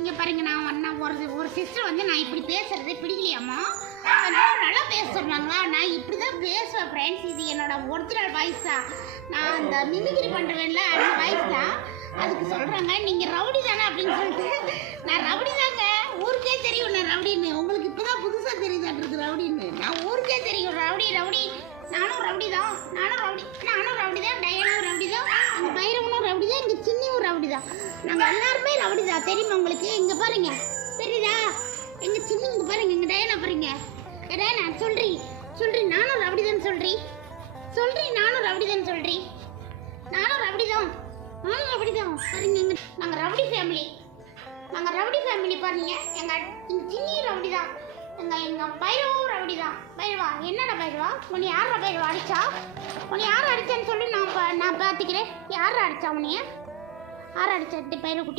இங்கே பாருங்க, நான் ஒரு சிஸ்டர் வந்து நான் இப்படி பேசுறது பிடிக்கலையாம்மா, நல்லா பேச சொன்னாங்களா. நான் இப்படி தான் பேசுவேன் ஃப்ரெண்ட்ஸ். இது என்னோட ஒரிஜினல் வாய்ஸ் தான். நான் அந்த மிமிக்ரி பண்ணுறேன்ல அந்த வாய்ஸ் தான். அதுக்கு சொல்கிறாங்க நீங்கள் ரவுடி தானே அப்படின்னு சொல்லிட்டு. நான் ரவுடி தாங்க, ஊருக்கே தெரியும் நான் ரவுடின்னு. உங்களுக்கு இப்போ தான் புதுசாக தெரியுதாட்டுருக்கு ரவுடின்னு. நான் ஊருக்கே தெரியும் ரவுடி. நானும் ரவுடி தான். நானும் ரவுடி தான். டயனும் ரவுடி தான். அங்கே பைரவனும் ரவுடி தான். இங்கே சின்னியும் ரவுடி தான். நாங்கள் எல்லாருமே ரவுடி தான். தெரியுமா உங்களுக்கு? இங்கே பாருங்க, தெரியுதா? எங்கள் சின்னி இங்கே பாருங்க, எங்கள் டயனா பாருங்க. டயனா சொல்றி நானும் ரவுடி தான் சொல்றி. நானும் ரவுடி தான் சொல்றி. நானும் ரவுடி தான் பாருங்க. நாங்கள் ரவுடி ஃபேமிலி பாருங்க. எங்கள் சின்னி ரவுடி தான். எங்கள் பைரவும் ரவுடி தான். பைரவா, என்னடா பைரவா, உன்னை யாரா பைரவா அடிச்சா? உன்னை யார் அடிச்சான்னு சொல்லி நான் பார்த்துக்கிறேன். யார் அடிச்சா உன்னைய? யார் அடிச்சா பைரவ குட்டி?